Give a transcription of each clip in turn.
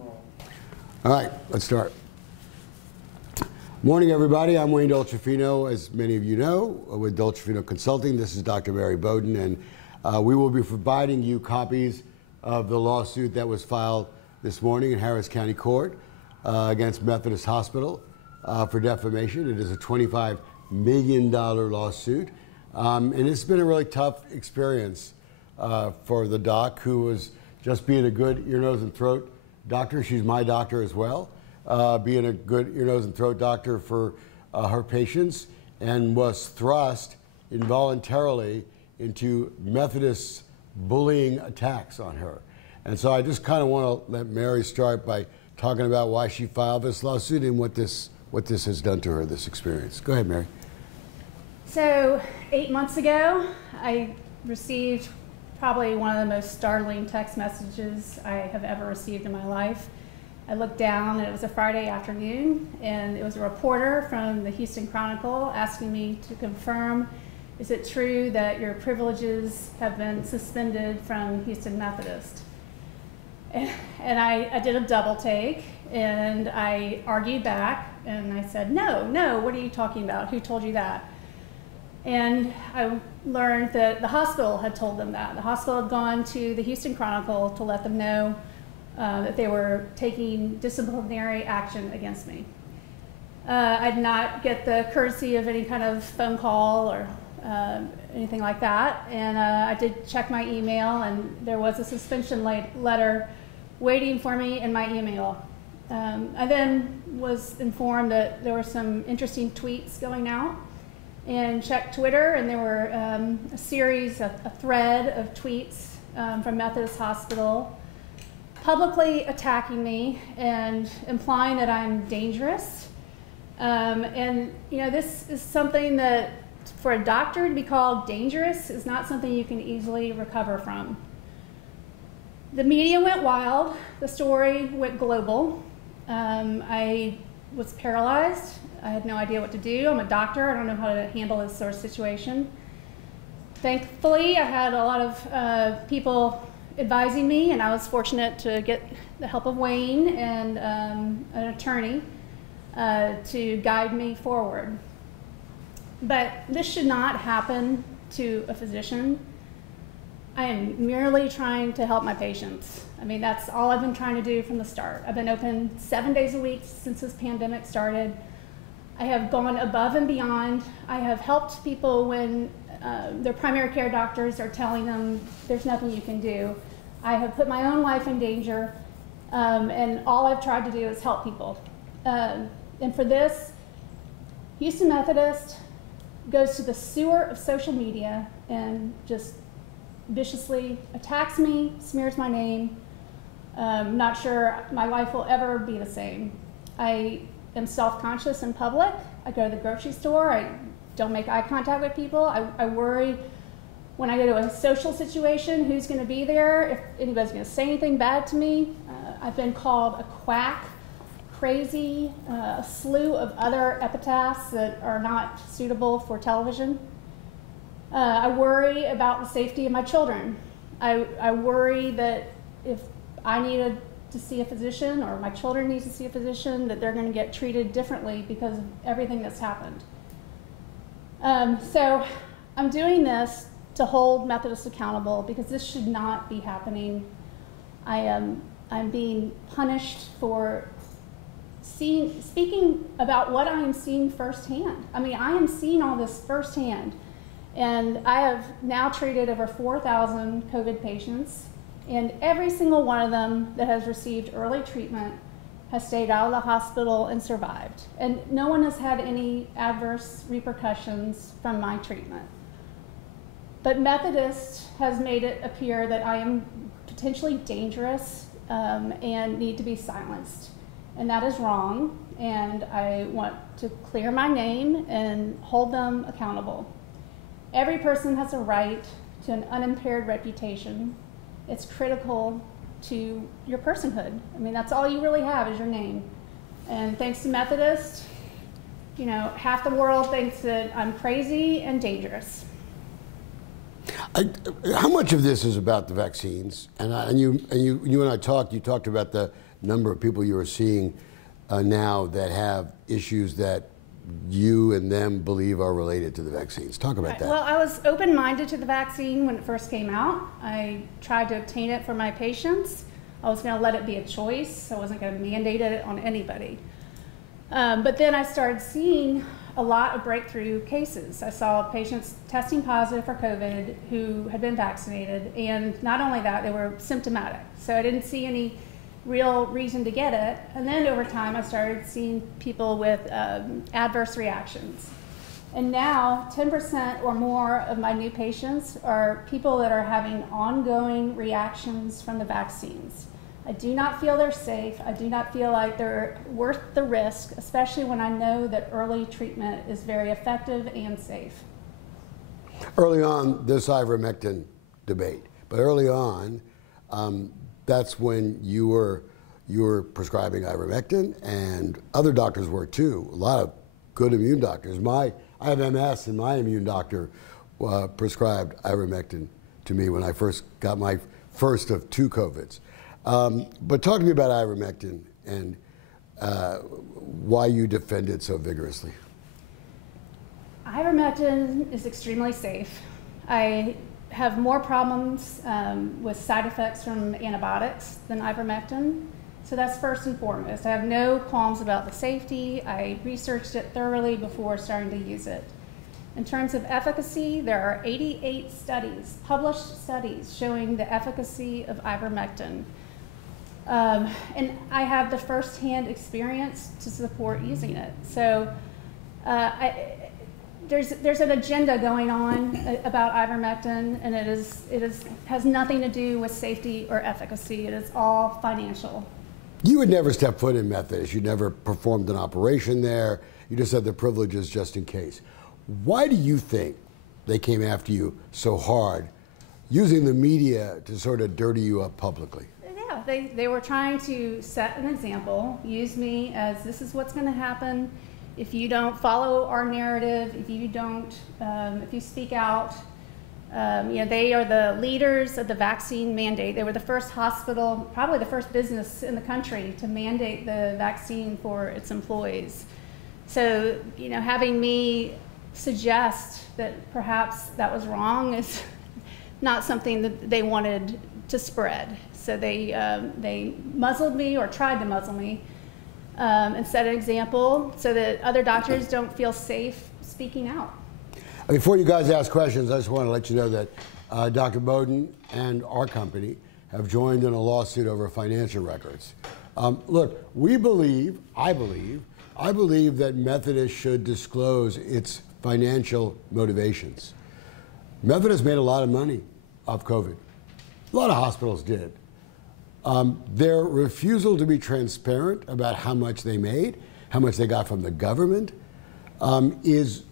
All right, let's start. Morning, everybody. I'm Wayne Dolcefino, as many of you know, with Dolcefino Consulting. This is Dr. Mary Bowden, and we will be providing you copies of the lawsuit that was filed this morning in Harris County Court against Methodist Hospital for defamation. It is a $25 million lawsuit, and it's been a really tough experience for the doc, who was just being a good ear, nose, and throat doctor. She's my doctor as well, being a good ear, nose, and throat doctor for her patients, and was thrust involuntarily into Methodist bullying attacks on her. And so I just kind of want to let Mary start by talking about why she filed this lawsuit and what this has done to her, this experience. Go ahead, Mary. So 8 months ago, I received probably one of the most startling text messages I have ever received in my life. I looked down, and it was a Friday afternoon, and it was a reporter from the Houston Chronicle asking me to confirm, is it true that your privileges have been suspended from Houston Methodist? And I did a double take, and I argued back, and I said, no, what are you talking about? Who told you that? And I learned that the hospital had told them that. The hospital had gone to the Houston Chronicle to let them know that they were taking disciplinary action against me. I did not get the courtesy of any kind of phone call or anything like that. And I did check my email, and there was a suspension letter waiting for me in my email. I then was informed that there were some interesting tweets going out, and checked Twitter, and there were a thread of tweets from Methodist Hospital publicly attacking me and implying that I'm dangerous. And you know, this is something that for a doctor to be called dangerous is not something you can easily recover from. The media went wild. The story went global. I was paralyzed. I had no idea what to do. I'm a doctor. I don't know how to handle this sort of situation. Thankfully, I had a lot of people advising me, and I was fortunate to get the help of Wayne and an attorney to guide me forward. But this should not happen to a physician. I am merely trying to help my patients. I mean, that's all I've been trying to do from the start. I've been open 7 days a week since this pandemic started. I have gone above and beyond. I have helped people when their primary care doctors are telling them there's nothing you can do. I have put my own life in danger, and all I've tried to do is help people. And for this, Houston Methodist goes to the sewer of social media and just viciously attacks me, smears my name. Not sure my life will ever be the same. I am self-conscious in public. I go to the grocery store. I don't make eye contact with people. I worry when I go to a social situation who's going to be there, if anybody's going to say anything bad to me. I've been called a quack, crazy, a slew of other epitaphs that are not suitable for television. I worry about the safety of my children. I worry that if I needed to see a physician, or my children need to see a physician, that they're going to get treated differently because of everything that's happened. So I'm doing this to hold Methodists accountable, because this should not be happening. I'm being punished for speaking about what I am seeing firsthand. I mean, I am seeing all this firsthand, and I have now treated over 4,000 COVID patients. And every single one of them that has received early treatment has stayed out of the hospital and survived. And no one has had any adverse repercussions from my treatment. But Methodist has made it appear that I am potentially dangerous and need to be silenced. And that is wrong, and I want to clear my name and hold them accountable. Every person has a right to an unimpaired reputation. It's critical to your personhood. I mean, that's all you really have is your name. And thanks to Methodist, you know, half the world thinks that I'm crazy and dangerous. How much of this is about the vaccines? And you and I talked. You talked about the number of people you are seeing now that have issues that you and them believe are related to the vaccines. Talk about that. Well, I was open-minded to the vaccine when it first came out. I tried to obtain it for my patients. I was going to let it be a choice. I wasn't going to mandate it on anybody. But then I started seeing a lot of breakthrough cases. I saw patients testing positive for COVID who had been vaccinated, and not only that, they were symptomatic. So I didn't see any real reason to get it. And then over time, I started seeing people with adverse reactions. And now 10% or more of my new patients are people that are having ongoing reactions from the vaccines. I do not feel they're safe. I do not feel like they're worth the risk, especially when I know that early treatment is very effective and safe. Early on, this ivermectin debate, but early on, that's when you were prescribing ivermectin, and other doctors were too. A lot of good immune doctors. I have MS, and my immune doctor prescribed ivermectin to me when I first got my first of 2 COVIDs. But talk to me about ivermectin and why you defend it so vigorously. Ivermectin is extremely safe. I have more problems with side effects from antibiotics than ivermectin. So that's first and foremost. I have no qualms about the safety. I researched it thoroughly before starting to use it. In terms of efficacy, there are 88 studies, published studies, showing the efficacy of ivermectin. And I have the first-hand experience to support using it. So there's an agenda going on about ivermectin, and it has nothing to do with safety or efficacy. It is all financial. You would never step foot in Methodist. You never performed an operation there. You just had the privileges just in case. Why do you think they came after you so hard, using the media to sort of dirty you up publicly? Yeah, they were trying to set an example, use me as this is what's going to happen if you don't follow our narrative, if you don't, if you speak out. They are the leaders of the vaccine mandate. They were the first hospital, probably the first business in the country to mandate the vaccine for its employees. So, having me suggest that perhaps that was wrong is not something that they wanted to spread. So they muzzled me, or tried to muzzle me, and set an example so that other doctors don't feel safe speaking out. Before you guys ask questions, I just want to let you know that Dr. Bowden and our company have joined in a lawsuit over financial records. Look, I believe that Methodist should disclose its financial motivations. Methodist made a lot of money off COVID. A lot of hospitals did. Their refusal to be transparent about how much they made, how much they got from the government, is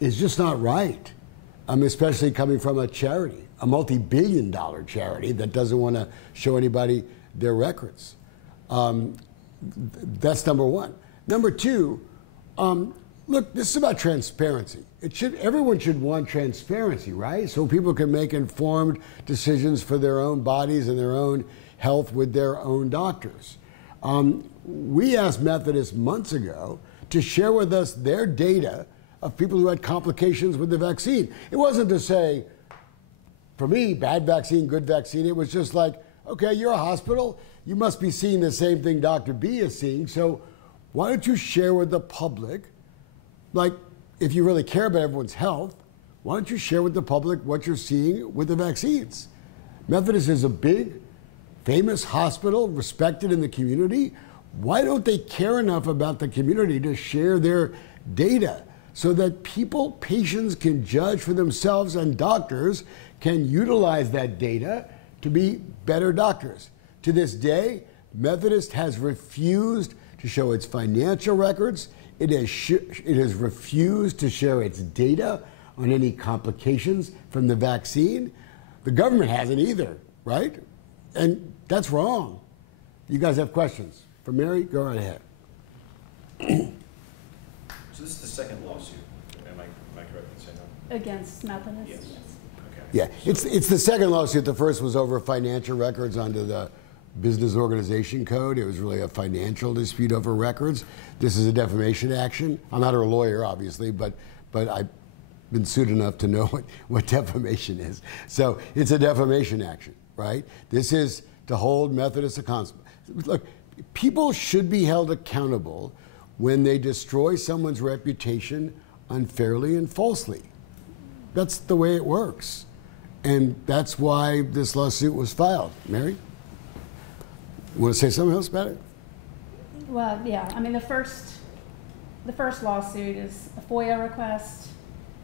just not right, especially coming from a charity, a multi-billion-dollar charity that doesn't want to show anybody their records. That's number one. Number two, look, this is about transparency. Everyone should want transparency, right? So people can make informed decisions for their own bodies and their own health with their own doctors. We asked Methodist months ago to share with us their data of people who had complications with the vaccine. It wasn't to say, for me, bad vaccine, good vaccine. It was just like, okay, you're a hospital. You must be seeing the same thing Dr. B is seeing. So why don't you share with the public, like, if you really care about everyone's health, why don't you share with the public what you're seeing with the vaccines? Methodist is a big, famous hospital, respected in the community. Why don't they care enough about the community to share their data so that patients can judge for themselves, and doctors can utilize that data to be better doctors? To this day, Methodist has refused to show its financial records. It has refused to share its data on any complications from the vaccine. The government hasn't either, right? And that's wrong. You guys have questions? For Mary, go right ahead. So this is the second lawsuit. Am I correct in saying that? Against Methodist? Yes. Yes. Okay. Yeah, it's the second lawsuit. The first was over financial records under the business organization code. It was really a financial dispute over records. This is a defamation action. I'm not a lawyer, obviously, but I've been sued enough to know what defamation is. So it's a defamation action, right? This is to hold Methodists accountable. Look, people should be held accountable when they destroy someone's reputation unfairly and falsely. That's the way it works. And that's why this lawsuit was filed. Mary? Want to say something else about it? Well, yeah, I mean, the first lawsuit is a FOIA request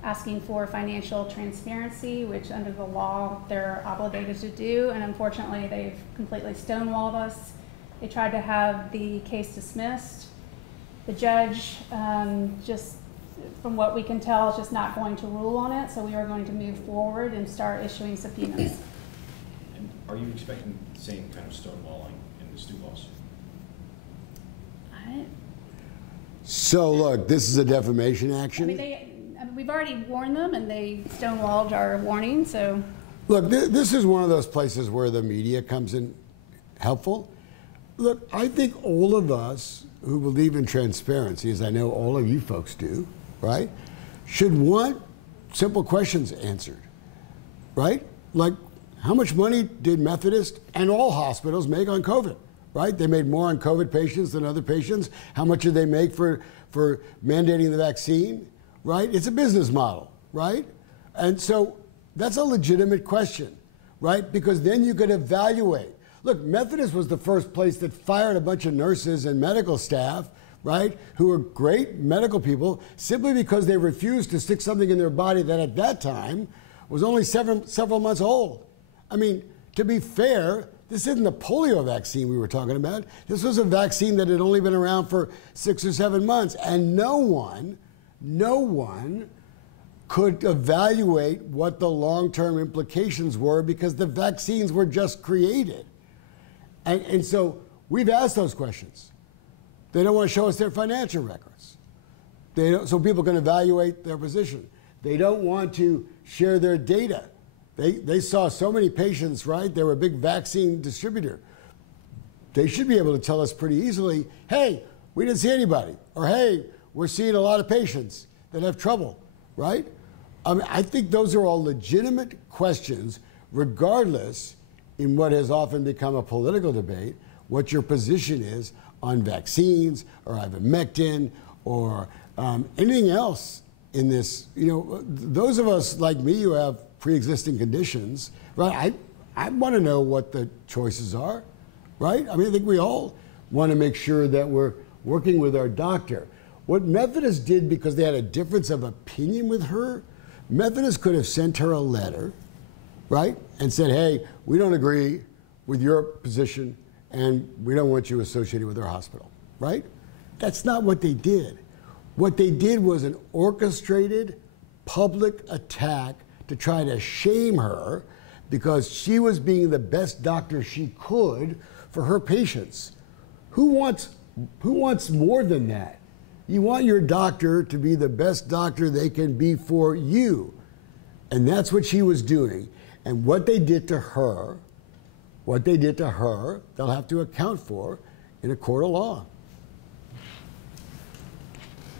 asking for financial transparency, which under the law they're obligated to do, and unfortunately they've completely stonewalled us. They tried to have the case dismissed. The judge, just from what we can tell, is just not going to rule on it, so we are going to move forward and start issuing subpoenas. And are you expecting the same kind of stonewalling in this new lawsuit? So look, this is a defamation action. I mean, we've already warned them, and they stonewalled our warning, so. Look, this is one of those places where the media comes in helpful. Look, I think all of us who believe in transparency, as I know all of you folks do, right, should want simple questions answered, right? Like, how much money did Methodist and all hospitals make on COVID, right? They made more on COVID patients than other patients. How much did they make for mandating the vaccine, right? It's a business model, right? And so that's a legitimate question, right? Because then you could evaluate. Look, Methodist was the first place that fired a bunch of nurses and medical staff, right, who were great medical people simply because they refused to stick something in their body that at that time was only several months old. I mean, to be fair, this isn't the polio vaccine we were talking about. This was a vaccine that had only been around for 6 or 7 months, and no one could evaluate what the long-term implications were because the vaccines were just created. And so we've asked those questions. They don't want to show us their financial records. So people can evaluate their position. They don't want to share their data. They saw so many patients, right? They were a big vaccine distributor. They should be able to tell us pretty easily, hey, we didn't see anybody. Or hey, we're seeing a lot of patients that have trouble, right? I mean, I think those are all legitimate questions, regardless, in what has often become a political debate, what your position is on vaccines or ivermectin or anything else in this. You know, those of us like me who have pre-existing conditions, right? I want to know what the choices are, right? I mean, I think we all want to make sure that we're working with our doctor. What Methodist did, because they had a difference of opinion with her, Methodist could have sent her a letter, right? And said, hey, we don't agree with your position and we don't want you associated with our hospital, right? That's not what they did. What they did was an orchestrated public attack to try to shame her because she was being the best doctor she could for her patients. Who wants more than that? You want your doctor to be the best doctor they can be for you. And that's what she was doing. And what they did to her, they'll have to account for in a court of law.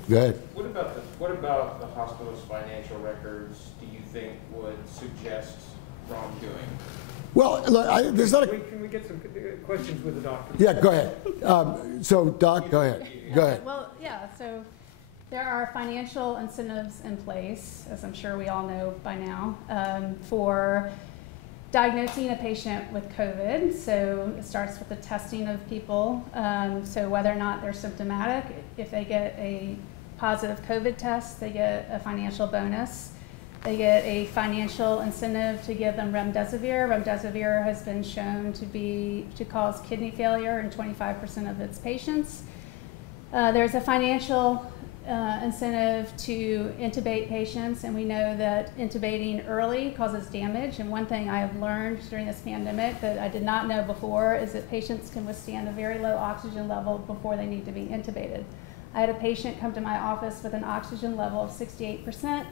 Go ahead. What about the hospital's financial records do you think would suggest wrongdoing? Well, look, there's not a... Can we get some questions with the doctor? Yeah, go ahead. So, Doc, go ahead. Go ahead. Well, yeah, so there are financial incentives in place, as I'm sure we all know by now, for diagnosing a patient with COVID. So it starts with the testing of people. So whether or not they're symptomatic, if they get a positive COVID test, they get a financial bonus. They get a financial incentive to give them remdesivir. Remdesivir has been shown to cause kidney failure in 25% of its patients. There's a financial incentive to intubate patients, and we know that intubating early causes damage. And one thing I have learned during this pandemic that I did not know before is that patients can withstand a very low oxygen level before they need to be intubated. I had a patient come to my office with an oxygen level of 68%.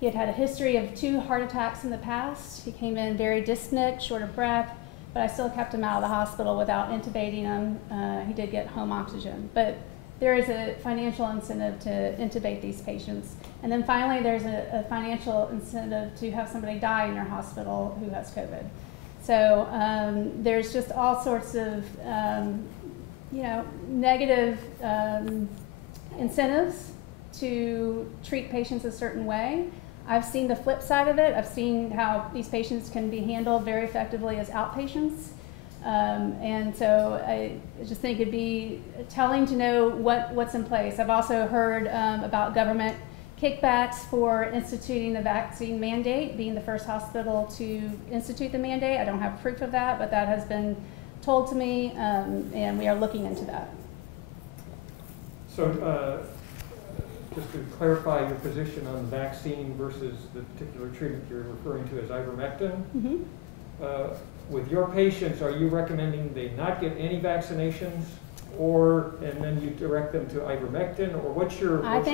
He had had a history of 2 heart attacks in the past. He came in very dyspneic, short of breath, but I still kept him out of the hospital without intubating him. He did get home oxygen, but there is a financial incentive to intubate these patients. And then finally, there's a financial incentive to have somebody die in your hospital who has COVID. So there's just all sorts of negative incentives to treat patients a certain way. I've seen the flip side of it. I've seen how these patients can be handled very effectively as outpatients. And so I just think it'd be telling to know what's in place. I've also heard about government kickbacks for instituting the vaccine mandate, being the first hospital to institute the mandate. I don't have proof of that, but that has been told to me, and we are looking into that. So just to clarify your position on the vaccine versus the particular treatment you're referring to as ivermectin, with your patients, are you recommending they not get any vaccinations, and then you direct them to ivermectin, or what's your approach?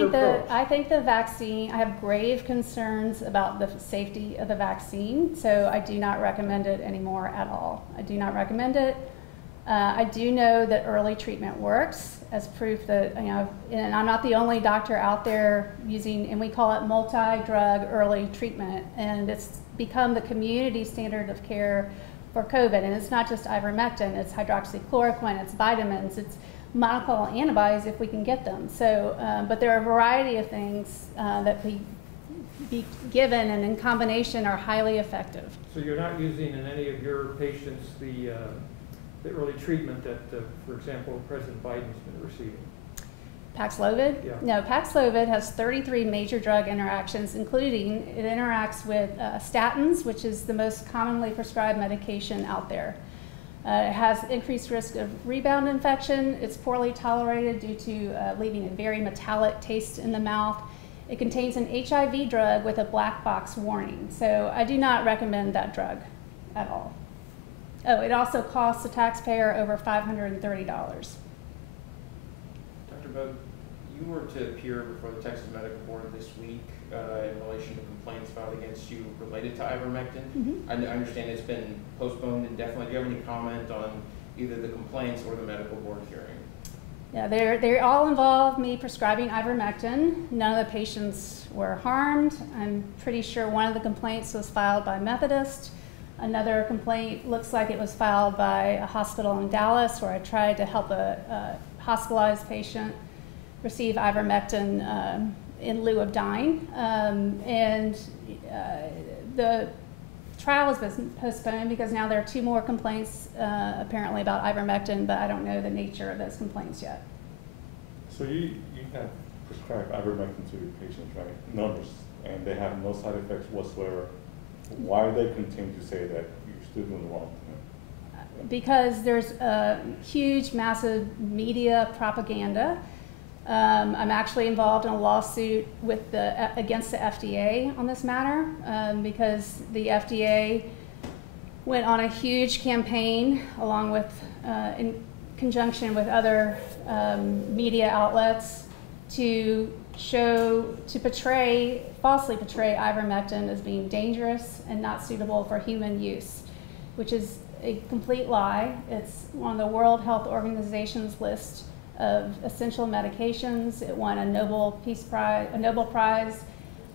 I think the vaccine, I have grave concerns about the safety of the vaccine, so I do not recommend it anymore at all. I do not recommend it. I do know that early treatment works, as proof that, and I'm not the only doctor out there using, and we call it multi-drug early treatment, and it's become the community standard of care for COVID. And it's not just ivermectin, it's hydroxychloroquine, it's vitamins, it's monoclonal antibodies if we can get them. So, but there are a variety of things that be given and in combination are highly effective. So you're not using in any of your patients the early treatment that, for example, President Biden's been receiving? Paxlovid? Yeah. No, Paxlovid has 33 major drug interactions, including it interacts with statins, which is the most commonly prescribed medication out there. It has increased risk of rebound infection. It's poorly tolerated due to leaving a very metallic taste in the mouth. It contains an HIV drug with a black box warning. So I do not recommend that drug at all. Oh, it also costs the taxpayer over $530. Dr. Bowden, you were to appear before the Texas Medical Board this week in relation to complaints filed against you related to ivermectin. I understand it's been postponed indefinitely. Do you have any comment on either the complaints or the medical board hearing? Yeah, they all involve me prescribing ivermectin. None of the patients were harmed. I'm pretty sure one of the complaints was filed by Methodist. Another complaint looks like it was filed by a hospital in Dallas where I tried to help a hospitalized patient receive ivermectin in lieu of dying. The trial has been postponed because now there are 2 more complaints apparently about ivermectin, but I don't know the nature of those complaints yet. So you have prescribed ivermectin to your patients, right? Numbers, and they have no side effects whatsoever. Why do they continue to say that you're still doing the wrong thing? Because there's a huge, massive media propaganda. I'm actually involved in a lawsuit with against the FDA on this matter because the FDA went on a huge campaign along with, in conjunction with other media outlets to falsely portray ivermectin as being dangerous and not suitable for human use, which is a complete lie. It's on the World Health Organization's list of essential medications. It won a Nobel Prize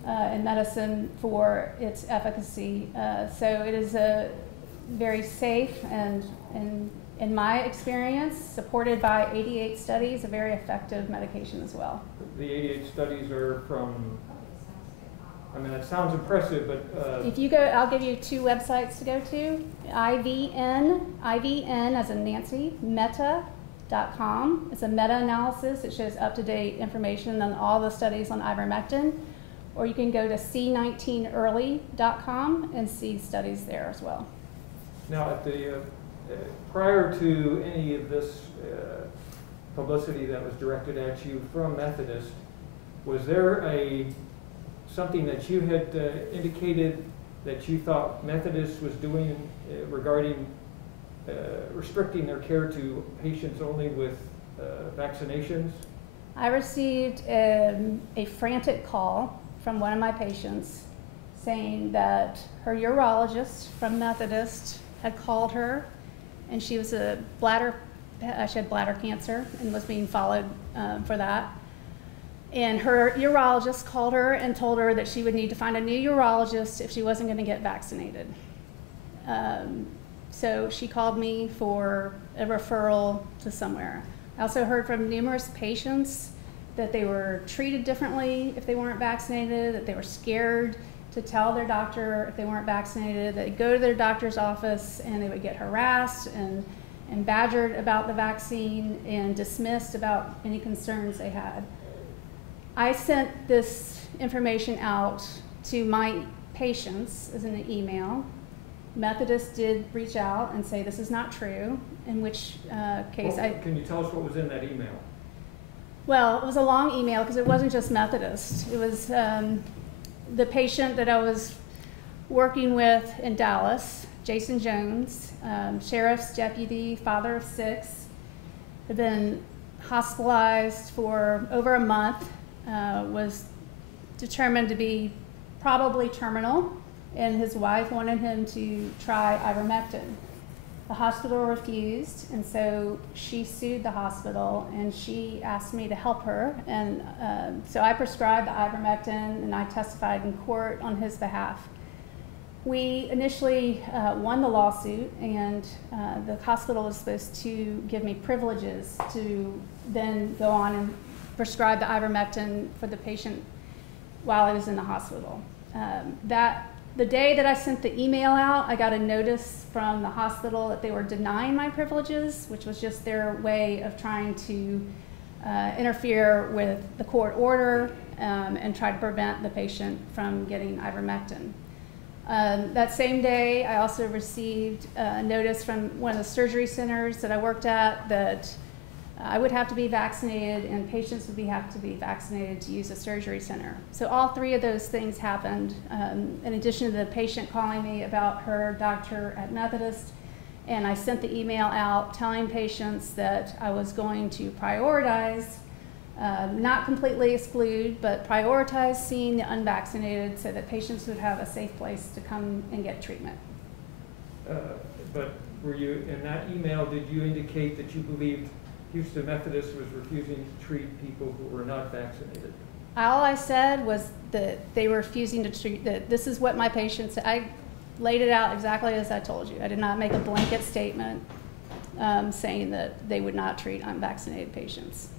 in medicine for its efficacy. So it is a very safe and in my experience, supported by 88 studies, a very effective medication as well. The 88 studies are from, I mean, that sounds impressive, but... If you go, I'll give you 2 websites to go to. IVN as in Nancy, meta.com. It's a meta-analysis. It shows up-to-date information on all the studies on ivermectin. Or you can go to c19early.com and see studies there as well. Now, at the prior to any of this publicity that was directed at you from Methodist, was there something that you had indicated that you thought Methodist was doing regarding restricting their care to patients only with vaccinations? I received a frantic call from one of my patients saying that her urologist from Methodist had called her and she was she had bladder cancer and was being followed for that. And her urologist called her and told her that she would need to find a new urologist if she wasn't going to get vaccinated. So she called me for a referral to somewhere. I also heard from numerous patients that they were treated differently if they weren't vaccinated, that they were scared to tell their doctor if they weren't vaccinated. They'd go to their doctor's office and they would get harassed and badgered about the vaccine and dismissed about any concerns they had. I sent this information out to my patients as an email. Methodist did reach out and say this is not true, in which case Can you tell us what was in that email? Well, it was a long email because it wasn't just Methodist. It was the patient that I was working with in Dallas, Jason Jones, sheriff's deputy, father of 6, had been hospitalized for over a month, was determined to be probably terminal, and his wife wanted him to try ivermectin. The hospital refused, and so she sued the hospital, and she asked me to help her, and so I prescribed the ivermectin, and I testified in court on his behalf. We initially won the lawsuit, and the hospital was supposed to give me privileges to then go on and prescribe the ivermectin for the patient while I was in the hospital. The day that I sent the email out, I got a notice from the hospital that they were denying my privileges, which was just their way of trying to interfere with the court order and try to prevent the patient from getting ivermectin. That same day, I also received a notice from one of the surgery centers that I worked at that I would have to be vaccinated and patients would have to be vaccinated to use a surgery center. So all 3 of those things happened, in addition to the patient calling me about her doctor at Methodist. And I sent the email out telling patients that I was going to prioritize, not completely exclude, but prioritize seeing the unvaccinated so that patients would have a safe place to come and get treatment. But were you, in that email, did you indicate that you believed Houston Methodist was refusing to treat people who were not vaccinated? All I said was that they were refusing to treat, that this is what my patients said. I laid it out exactly as I told you. I did not make a blanket statement saying that they would not treat unvaccinated patients.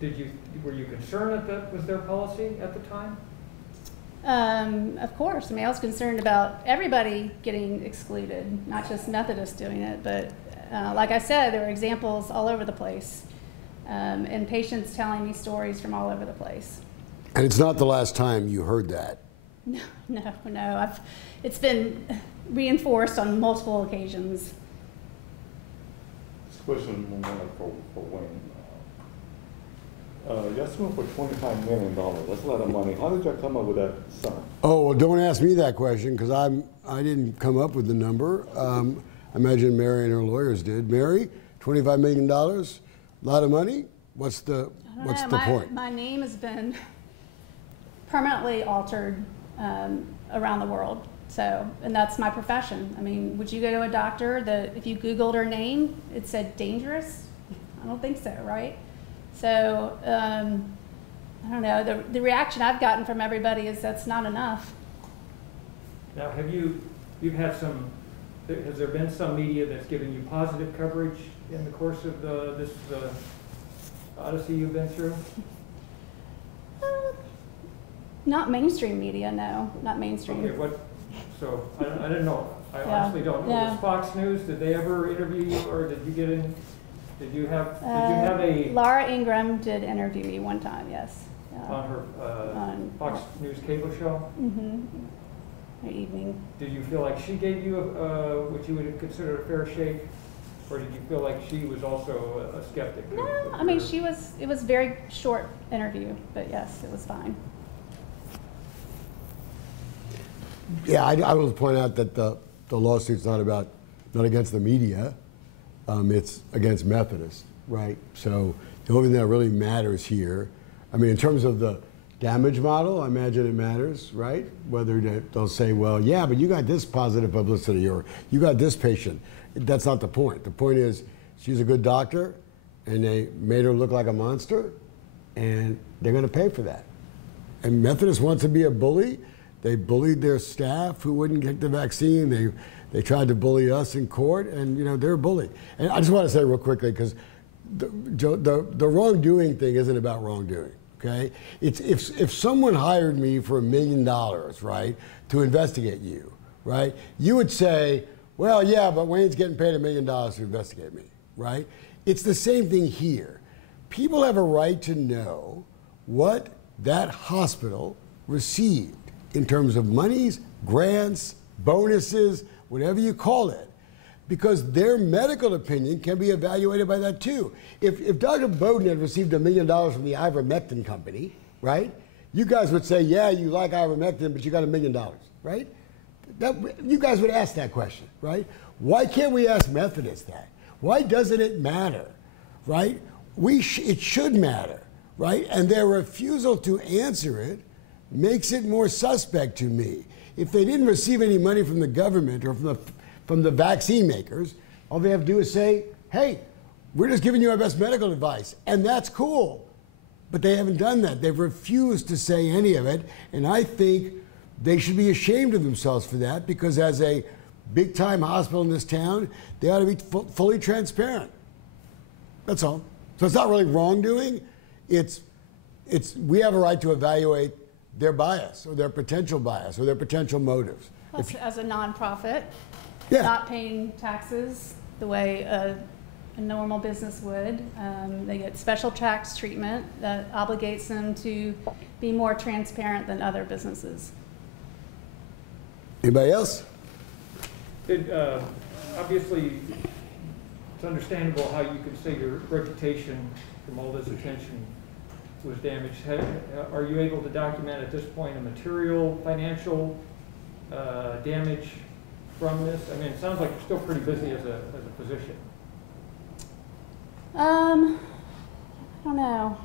Were you concerned that that was their policy at the time? Of course. I mean, I was concerned about everybody getting excluded, not just Methodist doing it, but like I said, there were examples all over the place, and patients telling me stories from all over the place. And it's not the last time you heard that. No. It's been reinforced on multiple occasions. This question for Wayne. You're suing for $25 million. That's a lot of money. How did you come up with that sum? Oh, well, don't ask me that question because I didn't come up with the number. I imagine Mary and her lawyers did. Mary, $25 million, a lot of money. What's the point? My name has been permanently altered around the world. So, and that's my profession. I mean, would you go to a doctor that if you Googled her name, it said dangerous? I don't think so, right? So, I don't know. The reaction I've gotten from everybody is that's not enough. Now, you've had some, has there been some media that's given you positive coverage in the course of this odyssey you've been through? Not mainstream media, no. Not mainstream. Okay, so I didn't know. I honestly don't know. Was Fox News, did they ever interview you, or did you get in? Did you have a... Laura Ingraham did interview me one time, yes. On her Fox News cable show? Mm-hmm. Evening. Did you feel like she gave you what you would consider a fair shake, or did you feel like she was also a skeptic? No, I mean, it was a very short interview, but yes, it was fine. Yeah, I will point out that the lawsuit's not against the media. It's against Methodist, right? So the only thing that really matters here, I mean, in terms of the damage model, I imagine it matters, right? Whether they'll say, well, yeah, but you got this positive publicity, or you got this patient, That's not the point. The point is she's a good doctor, and they made her look like a monster, and they're going to pay for that. And Methodist wants to be a bully. They bullied their staff who wouldn't get the vaccine. They tried to bully us in court, and they're a bully. And I just want to say real quickly, because the wrongdoing thing isn't about wrongdoing. Okay, it's if someone hired me for $1 million, right, to investigate you, right, you would say, well, yeah, but Wayne's getting paid $1 million to investigate me, right? It's the same thing here. People have a right to know what that hospital received in terms of monies, grants, bonuses, whatever you call it, because their medical opinion can be evaluated by that too. If Dr. Bowden had received $1 million from the ivermectin company, right, you guys would say, yeah, you like ivermectin, but you got $1 million, right? You guys would ask that question, right? Why can't we ask Methodists that? Why doesn't it matter, right? It should matter, right? And their refusal to answer it makes it more suspect to me. If they didn't receive any money from the government or from the vaccine makers, all they have to do is say, hey, we're just giving you our best medical advice, and that's cool. But they haven't done that. They've refused to say any of it, and I think they should be ashamed of themselves for that, because as a big-time hospital in this town, they ought to be fully transparent. That's all. So it's not really wrongdoing. We have a right to evaluate their bias or their potential bias or their potential motives. Plus, as a nonprofit, Yeah. not paying taxes the way a normal business would, they get special tax treatment that obligates them to be more transparent than other businesses. Anybody else? Obviously, it's understandable how you could say your reputation from all this attention was damaged. Are you able to document at this point a material, financial damage from this? I mean, it sounds like you're still pretty busy as a physician. I don't know.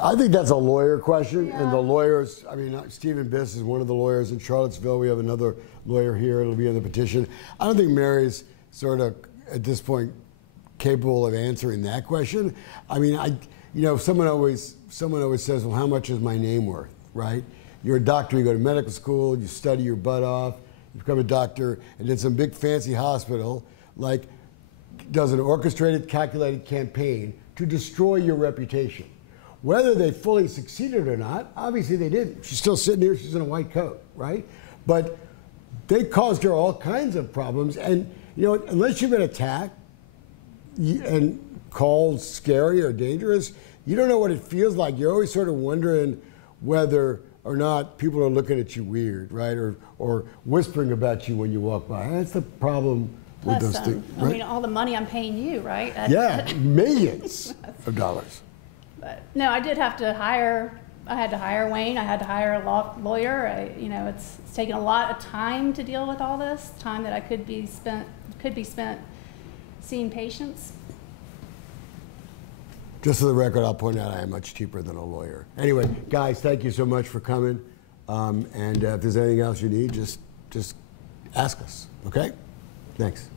I think that's a lawyer question, Yeah. and the lawyers, I mean, Stephen Biss is one of the lawyers in Charlottesville. We have another lawyer here. It'll be in the petition. I don't think Mary's sort of, at this point, capable of answering that question. I mean, someone always says, well, how much is my name worth, right? You're a doctor, you go to medical school, you study your butt off, you become a doctor, and then some big fancy hospital, like, does an orchestrated, calculated campaign to destroy your reputation. Whether they fully succeeded or not, obviously they didn't. She's still sitting here, she's in a white coat, right? But they caused her all kinds of problems, and unless you've been attacked and called scary or dangerous, you don't know what it feels like. You're always sort of wondering whether or not people are looking at you weird, right? Or whispering about you when you walk by. That's the problem with those things, right? I mean, all the money I'm paying you, right? Yeah, millions of dollars. But no, I did have to hire. I had to hire Wayne. I had to hire a lawyer. It's taken a lot of time to deal with all this. Time that I could be spent seeing patients. Just for the record, I'll point out I am much cheaper than a lawyer. Anyway, guys, thank you so much for coming. And if there's anything else you need, just ask us. Okay? Thanks.